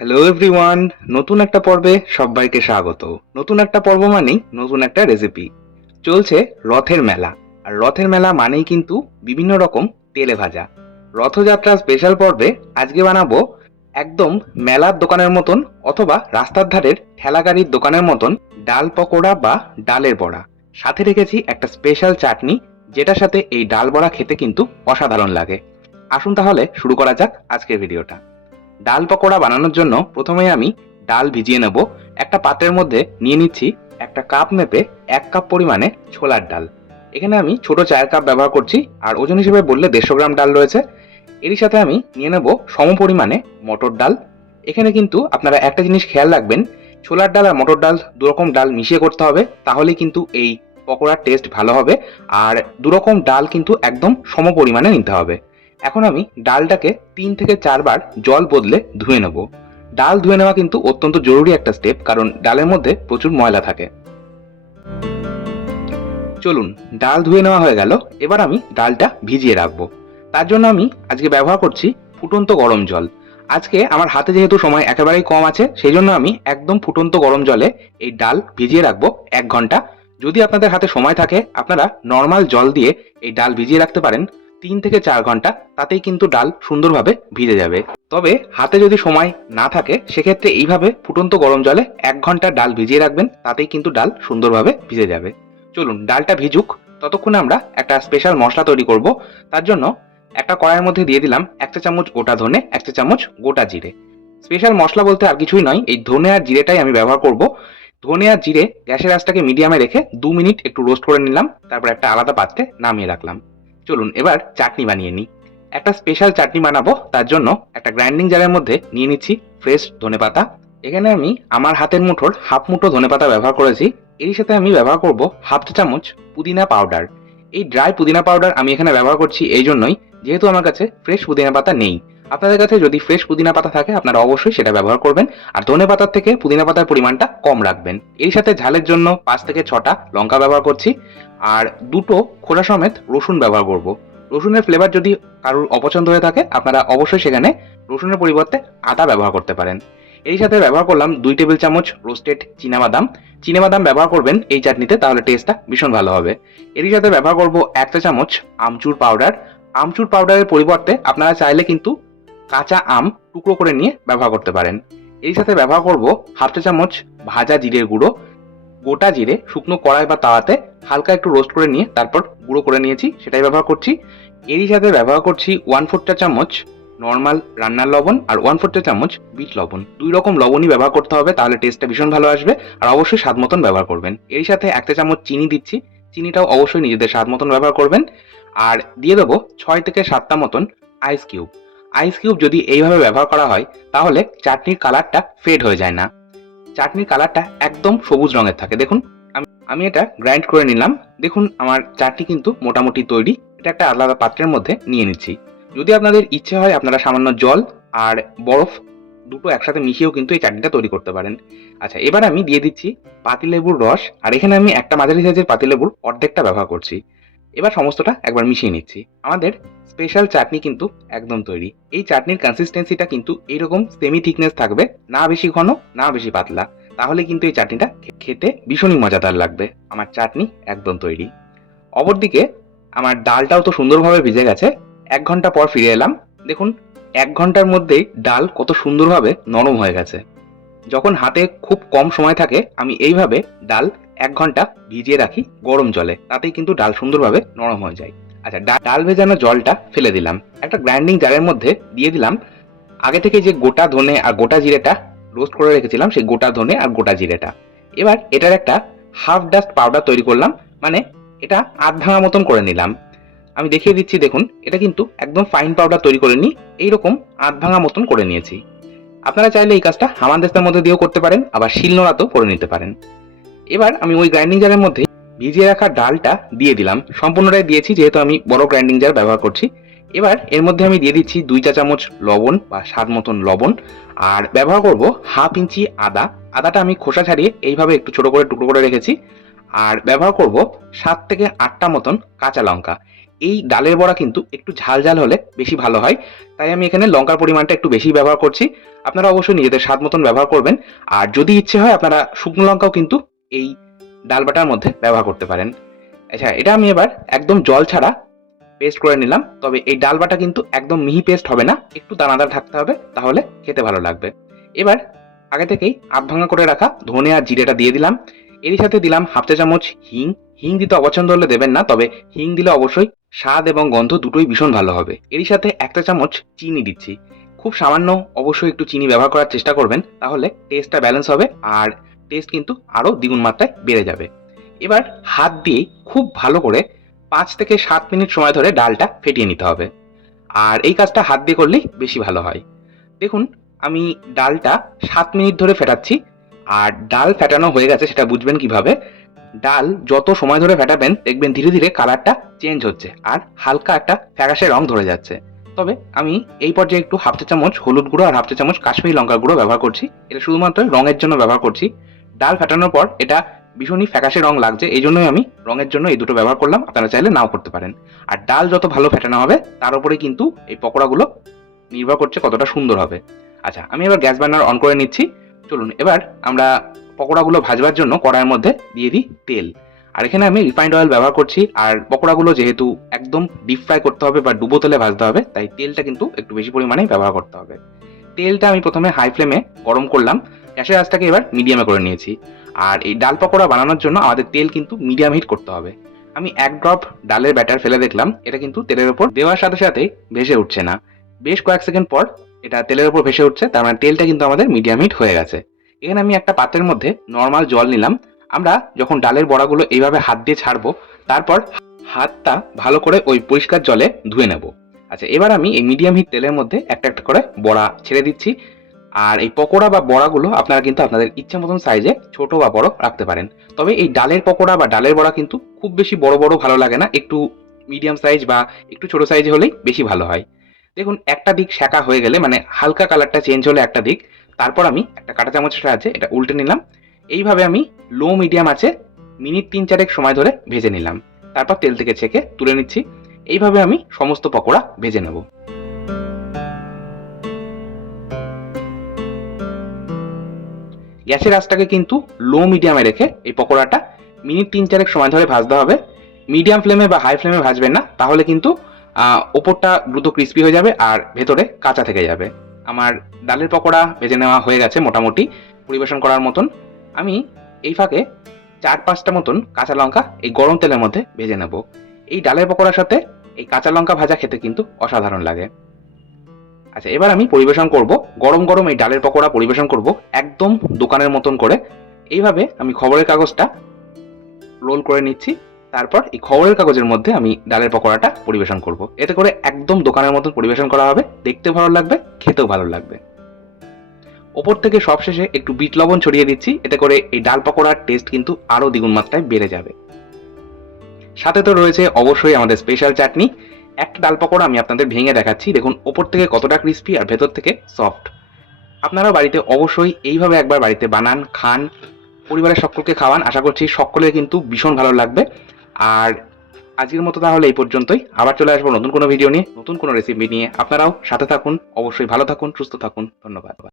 Hello everyone, নতুন একটা পর্বে সবাইকে স্বাগত। নতুন একটা পর্ব মানেই নতুন একটা রেসিপি। চলছে রথের মেলা, আর রথের মেলা মানেই কিন্তু বিভিন্ন রকম তেলে ভাজা। রথযাত্রা স্পেশাল পর্বে আজকে বানাবো একদম মেলার দোকানের মতন অথবা রাস্তার ধারের ঠেলাগাড়ির দোকানের মতন ডাল পকোড়া বা ডালের বড়া। সাথে রেখেছি একটা স্পেশাল চাটনি, যেটার সাথে এই ডাল বড়া খেতে কিন্তু অসাধারণ লাগে। আসুন তাহলে শুরু করা যাক আজকের ভিডিওটা। ডাল পকোড়া বানানোর জন্য প্রথমে আমি ডাল ভিজিয়ে নেব। একটা পাত্রের মধ্যে নিয়ে নিচ্ছি একটা কাপ মেপে 1 কাপ পরিমাণে ছোলার ডাল। এখানে আমি ছোট চায়ের কাপ ব্যবহার করছি, আর ওজন হিসেবে বললে 150 গ্রাম ডাল রয়েছে। এরই সাথে আমি নিয়ে নেব সম পরিমাণে মটর ডাল। এখানে কিন্তু আপনারা একটা জিনিস খেয়াল রাখবেন, ছোলার ডাল আর মটর ডাল দুরকম ডাল মিশিয়ে করতে হবে, তাহলে কিন্তু এই পকোড়ার টেস্ট ভালো হবে। আর দুরকম ডাল কিন্তু একদম সম পরিমাণে নিতে হবে। এখন আমি ডালটাকে 3 থেকে 4 বার জল বদলে ধুয়ে নেব। ডাল ধুয়ে নেওয়া কিন্তু অত্যন্ত জরুরি একটা স্টেপ, কারণ ডালের মধ্যে প্রচুর ময়লা থাকে। চলুন, ডাল ধুয়ে নেওয়া হয়ে গেল। এবার আমি ডালটা ভিজিয়ে রাখবো। তার জন্য আমি আজকে ব্যবহার করছি ফুটন্ত গরম জল। আজকে আমার হাতে যেহেতু সময় একেবারেই কম আছে, সেই জন্য আমি একদম ফুটন্ত গরম জলে এই ডাল ভিজিয়ে রাখবো 1 ঘন্টা। যদি আপনাদের হাতে সময় থাকে, আপনারা নর্মাল জল দিয়ে এই ডাল ভিজিয়ে রাখতে পারেন 3 থেকে 4 ঘন্টা, তাতেই কিন্তু ডাল সুন্দরভাবে ভিজে যাবে। তবে হাতে যদি সময় না থাকে, সেক্ষেত্রে এইভাবে ফুটন্ত গরম জলে 1 ঘন্টা ডাল ভিজিয়ে রাখবেন, তাতেই কিন্তু ডাল সুন্দরভাবে ভিজে যাবে। চলুন ডালটা ভিজুক, ততক্ষণে আমরা একটা স্পেশাল মশলা তৈরি করব। তার জন্য একটা কড়াইয়ের মধ্যে দিয়ে দিলাম 1 চা চামচ গোটা ধনে, 1 চা চামচ গোটা জিরে। স্পেশাল মশলা বলতে আর কিছুই নয়, এই ধনে আর জিরেটাই আমি ব্যবহার করব। ধনে আর জিরে গ্যাসের আঁচটাকে মিডিয়ামে রেখে 2 মিনিট একটু রোস্ট করে নিলাম, তারপর একটা আলাদা পাত্রে নামিয়ে রাখলাম। চলুন এবার চাটনি বানিয়ে নিই। একটা স্পেশাল চাটনি বানাবো, তার জন্য একটা গ্রাইন্ডিং জারের মধ্যে নিয়ে নিচ্ছি ফ্রেশ ধনেপাতা। এখানে আমি আমার হাতের মুঠোর হাফ মুঠো ধনেপাতা ব্যবহার করেছি। এর সাথে আমি ব্যবহার করব 1/2 চা চামচ পুদিনা পাউডার। এই ড্রাই পুদিনা পাউডার আমি এখানে ব্যবহার করছি এই জন্যই, যেহেতু আমার কাছে ফ্রেশ পুদিনা পাতা নেই। আপনাদের কাছে যদি ফ্রেশ পুদিনা পাতা থাকে, আপনারা অবশ্যই সেটা ব্যবহার করবেন। আর ধনে পাতার থেকে পুদিনা পাতার পরিমাণটা কম রাখবেন। এর সাথে ঝালের জন্য 5 থেকে 6টা লঙ্কা ব্যবহার করছি, আর 2টো খোসা সমেত রসুন ব্যবহার করব। রসুনের ফ্লেভার যদি কারোর অপছন্দ হয়ে থাকে, আপনারা অবশ্যই সেখানে রসুনের পরিবর্তে আদা ব্যবহার করতে পারেন। এই সাথে ব্যবহার করলাম 2 টেবিল চামচ রোস্টেড চীনাবাদাম। চীনাবাদাম ব্যবহার করবেন এই চাটনিতে, তাহলে টেস্টটা ভীষণ ভালো হবে। এরই সাথে ব্যবহার করব 1 চা চামচ আমচুর পাউডার। আমচুর পাউডারের পরিবর্তে আপনারা চাইলে কিন্তু কাঁচা আম টুকরো করে নিয়ে ব্যবহার করতে পারেন। এর সাথে ব্যবহার করব 1/2 চা চামচ ভাজা জিরের গুঁড়ো। গোটা জিরে শুকনো কড়াই বা তাওয়াতে হালকা একটু রোস্ট করে নিয়ে তারপর গুঁড়ো করে নিয়েছি, সেটাই ব্যবহার করছি। এরই সাথে ব্যবহার করছি 1/4 চা চামচ নর্মাল রান্নার লবণ আর 1/4 চা চামচ বিট লবণ। 2 রকম লবণই ব্যবহার করতে হবে, তাহলে টেস্টটা ভীষণ ভালো আসবে। আর অবশ্যই স্বাদ মতন ব্যবহার করবেন। এর সাথে 1 চা চামচ চিনি দিচ্ছি। চিনিটাও অবশ্যই নিজেদের স্বাদ মতন ব্যবহার করবেন। আর দিয়ে দেবো 6 থেকে 7টা মতন আইস কিউব। আইস কিউব যদি এইভাবে ব্যবহার করা হয়, তাহলে চাটনির কালারটা ফেড হয়ে যায় না, চাটনির কালারটা একদম সবুজ রঙের থাকে। দেখুন আমি এটা গ্রাইন্ড করে নিলাম। দেখুন আমার চাটনি কিন্তু মোটামুটি তৈরি। এটা একটা আলাদা পাত্রের মধ্যে নিয়ে নিচ্ছি। যদি আপনাদের ইচ্ছে হয়, আপনারা সামান্য জল আর বরফ দুটো একসাথে মিশিয়েও কিন্তু এই চাটনিটা তৈরি করতে পারেন। আচ্ছা, এবার আমি দিয়ে দিচ্ছি পাতিলেবুর রস, আর এখানে আমি একটা মাঝারি সাইজের পাতিলেবুর অর্ধেকটা ব্যবহার করছি। এবার সমস্তটা একবার মিশিয়ে নিচ্ছি। আমাদের স্পেশাল চাটনি কিন্তু একদম তৈরি। এই চাটনির কনসিস্টেন্সিটা কিন্তু এইরকম সেমি থিকনেস থাকবে, না বেশি ঘন না বেশি পাতলা। তাহলে কিন্তু এই চাটনিটা খেতে ভীষণই মজাদার লাগবে। আমার চাটনি একদম তৈরি। অপরদিকে আমার ডালটাও তো সুন্দরভাবে ভিজে গেছে। 1 ঘন্টা পর ফিরে এলাম। দেখুন 1 ঘন্টার মধ্যেই ডাল কত সুন্দরভাবে নরম হয়ে গেছে। যখন হাতে খুব কম সময় থাকে, আমি এইভাবে ডাল 1 ঘন্টা ভিজিয়ে রাখি গরম জলে, তাতেই কিন্তু ডাল সুন্দরভাবে নরম হয়ে যায়। আচ্ছা, ডাল ভেজানো জলটা ফেলে দিলাম। একটা গ্রাইন্ডিং জারের মধ্যে দিয়ে দিলাম আগে থেকে যে গোটা ধনে আর গোটা জিরেটা রোস্ট করে রেখেছিলাম, সেই গোটা ধনে আর গোটা জিরেটা। এবার এটার একটা হাফ ডাস্ট পাউডার তৈরি করলাম, মানে এটা আধ ভাঙা মতন করে নিলাম। আমি দেখিয়ে দিচ্ছি, দেখুন এটা কিন্তু একদম ফাইন পাউডার তৈরি করে নিই, এইরকম আধ ভাঙা মতন করে নিয়েছি। আপনারা চাইলে এই কাজটা হামানদিস্তার মধ্যে দিয়েও করতে পারেন, আবার শিলনোড়াতেও করে নিতে পারেন। এবার আমি ওই গ্রাইন্ডিং জারের মধ্যে ভিজিয়ে রাখা ডালটা দিয়ে দিলাম। সম্পূর্ণটাই দিয়েছি, যেহেতু আমি বড় গ্রাইন্ডিং জার ব্যবহার করছি। এবার এর মধ্যে আমি দিয়ে দিচ্ছি 2 চা চামচ লবণ বা স্বাদ মতন লবণ, আর ব্যবহার করব হাফ ইঞ্চি আদা। আদাটা আমি খোসা ছাড়িয়ে এইভাবে একটু ছোট করে টুকরো করে রেখেছি। আর ব্যবহার করব 7 থেকে 8টা মতন কাঁচা লঙ্কা। এই ডালের বড়া কিন্তু একটু ঝাল ঝাল হলে বেশি ভালো হয়, তাই আমি এখানে লঙ্কার পরিমাণটা একটু বেশি ব্যবহার করছি। আপনারা অবশ্যই নিজেদের স্বাদ মতন ব্যবহার করবেন। আর যদি ইচ্ছে হয় আপনারা শুকনো লঙ্কাও কিন্তু এই ডাল বাটার মধ্যে ব্যবহার করতে পারেন। আচ্ছা, এটা আমি এবার একদম জল ছাড়া পেস্ট করে নিলাম। তবে এই ডাল বাটা কিন্তু একদম মিহি পেস্ট হবে না, একটু দানাদার থাকতে হবে, তাহলে খেতে ভালো লাগবে। এবার আগে থেকেই আধ ভাঙা করে রাখা ধনে আর জিরেটা দিয়ে দিলাম। এরই সাথে দিলাম হাফ চা চামচ হিং। হিং দিতে অপছন্দ হলে দেবেন না, তবে হিং দিলে অবশ্যই স্বাদ এবং গন্ধ দুটোই ভীষণ ভালো হবে। এরই সাথে এক চা চামচ চিনি দিচ্ছি। খুব সামান্য অবশ্যই একটু চিনি ব্যবহার করার চেষ্টা করবেন, তাহলে টেস্টটা ব্যালেন্স হবে আর টেস্ট কিন্তু আরও দ্বিগুণ মাত্রায় বেড়ে যাবে। এবার হাত দিয়ে খুব ভালো করে 5 থেকে 7 মিনিট সময় ধরে ডালটা ফেটিয়ে নিতে হবে। আর এই কাজটা হাত দিয়ে করলেই বেশি ভালো হয়। দেখুন, আমি ডালটা 7 মিনিট ধরে ফেটাচ্ছি। আর ডাল ফেটানো হয়ে গেছে সেটা বুঝবেন কিভাবে? ডাল যত সময় ধরে ফেটাবেন দেখবেন ধীরে ধীরে কালারটা চেঞ্জ হচ্ছে আর হালকা একটা ফ্যাকাশে রং ধরে যাচ্ছে। তবে আমি এই পর্যায়ে একটু হাফ চা চামচ হলুদ গুঁড়ো আর হাফ চা চামচ কাশ্মীরি লঙ্কার গুঁড়ো ব্যবহার করছি। এটা শুধুমাত্র রঙের জন্য ব্যবহার করছি। ডাল ফেটানোর পর এটা ভীষণই ফ্যাকাশে রং লাগছে, এই জন্যই আমি রঙের জন্য এই দুটো ব্যবহার করলাম। আপনারা চাইলে নাও করতে পারেন। আর ডাল যত ভালো ফেটানো হবে তার উপরে কিন্তু এই পকোড়াগুলো নির্ভর করছে কতটা সুন্দর হবে। আচ্ছা, আমি এবার গ্যাস বার্নার অন করে নিচ্ছি। চলুন এবার আমরা পকোড়াগুলো ভাজবার জন্য কড়াইয়ের মধ্যে দিয়ে দিই তেল। আর এখানে আমি রিফাইন্ড অয়েল ব্যবহার করছি। আর পকোড়াগুলো যেহেতু একদম ডিপ ফ্রাই করতে হবে বা ডুবো তেলে ভাজতে হবে, তাই তেলটা কিন্তু একটু বেশি পরিমাণেই ব্যবহার করতে হবে। তেলটা আমি প্রথমে হাই ফ্লেমে গরম করলাম। গ্যাসের আঁচটাকে এবার মিডিয়ামে করে নিয়েছি। আর এই ডাল পকোড়া বানানোর জন্য আমাদের তেল কিন্তু মিডিয়াম হিট করতে হবে। আমি এক ড্রপ ডালের ব্যাটার ফেলে দেখলাম, এটা কিন্তু তেলের ওপর দেওয়ার সাথে সাথেই ভেসে উঠছে না। বেশ কয়েক সেকেন্ড পর এটা তেলের ওপর ভেসে উঠছে, তার মানে তেলটা কিন্তু আমাদের মিডিয়াম হিট হয়ে গেছে। এখানে আমি একটা পাত্রের মধ্যে নর্মাল জল নিলাম। আমরা যখন ডালের বড়াগুলো এইভাবে হাত দিয়ে ছাড়বো, তারপর হাতটা ভালো করে ওই পরিষ্কার জলে ধুয়ে নেব। আচ্ছা, এবার আমি এই মিডিয়াম হিট তেলের মধ্যে একটা একটা করে বড়া ছেড়ে দিচ্ছি। আর এই পকোড়া বা বড়াগুলো আপনারা কিন্তু আপনাদের ইচ্ছে মতন সাইজে ছোট বা বড় রাখতে পারেন। তবে এই ডালের পকোড়া বা ডালের বড়া কিন্তু খুব বেশি বড় বড় ভালো লাগে না, একটু মিডিয়াম সাইজ বা একটু ছোট সাইজ হলেই বেশি ভালো হয়। দেখুন, একটা দিক সেঁকা হয়ে গেলে মানে হালকা কালারটা চেঞ্জ হলে একটা দিক, তারপর আমি একটা কাঁটা চামচের সাহায্যে এটা উল্টে নিলাম। এইভাবে আমি লো মিডিয়াম আছে মিনিট 3-4 সময় ধরে ভেজে নিলাম। তারপর তেল থেকে ছেঁকে তুলে নিচ্ছি। এইভাবে আমি সমস্ত পকোড়া ভেজে নেব। গ্যাসের আঁচটাকে কিন্তু লো মিডিয়ামে রেখে এই পকোড়াটা মিনিট 3-4 সময় ধরে ভাজতে হবে। মিডিয়াম ফ্লেমে বা হাই ফ্লেমে ভাজবেন না, তাহলে কিন্তু ওপরটা দ্রুত ক্রিস্পি হয়ে যাবে আর ভেতরে কাঁচা থেকে যাবে। আমার ডালের পকোড়া ভেজে নেওয়া হয়ে গেছে মোটামুটি পরিবেশন করার মতন। আমি এই ফাঁকে 4-5টা মতন কাঁচা লঙ্কা এই গরম তেলের মধ্যে ভেজে নেব। এই ডালের পকোড়ার সাথে এই কাঁচা লঙ্কা ভাজা খেতে কিন্তু অসাধারণ লাগে। আচ্ছা, এবার আমি পরিবেশন করব গরম গরম এই ডালের পকোড়া পরিবেশন করব একদম দোকানের মতন করে। এইভাবে আমি খবরের কাগজটা রোল করে নিচ্ছি। তারপর এই খবরের কাগজের মধ্যে আমি ডালের পকোড়াটা পরিবেশন করব। এতে করে একদম দোকানের মতন পরিবেশন করা হবে, দেখতে ভালো লাগবে, খেতেও ভালো লাগবে। ওপর থেকে সবশেষে একটু বিট লবণ ছড়িয়ে দিচ্ছি, এতে করে এই ডাল পকোড়ার টেস্ট কিন্তু আরো দ্বিগুণ মাত্রায় বেড়ে যাবে। সাথে তো রয়েছে অবশ্যই আমাদের স্পেশাল চাটনি। একটা ডাল পকোড়া আমি আপনাদের ভেঙে দেখাচ্ছি, দেখুন ওপর থেকে কতটা ক্রিস্পি আর ভেতর থেকে সফট। আপনারাও বাড়িতে অবশ্যই এইভাবে একবার বাড়িতে বানান, খান, পরিবারের সকলকে খাওয়ান। আশা করছি সকলের কিন্তু ভীষণ ভালো লাগবে। আর আজকের মতো তাহলে এই পর্যন্তই। আবার চলে আসবো নতুন কোনো ভিডিও নিয়ে, নতুন কোনো রেসিপি নিয়ে। আপনারাও সাথে থাকুন, অবশ্যই ভালো থাকুন, সুস্থ থাকুন। ধন্যবাদ।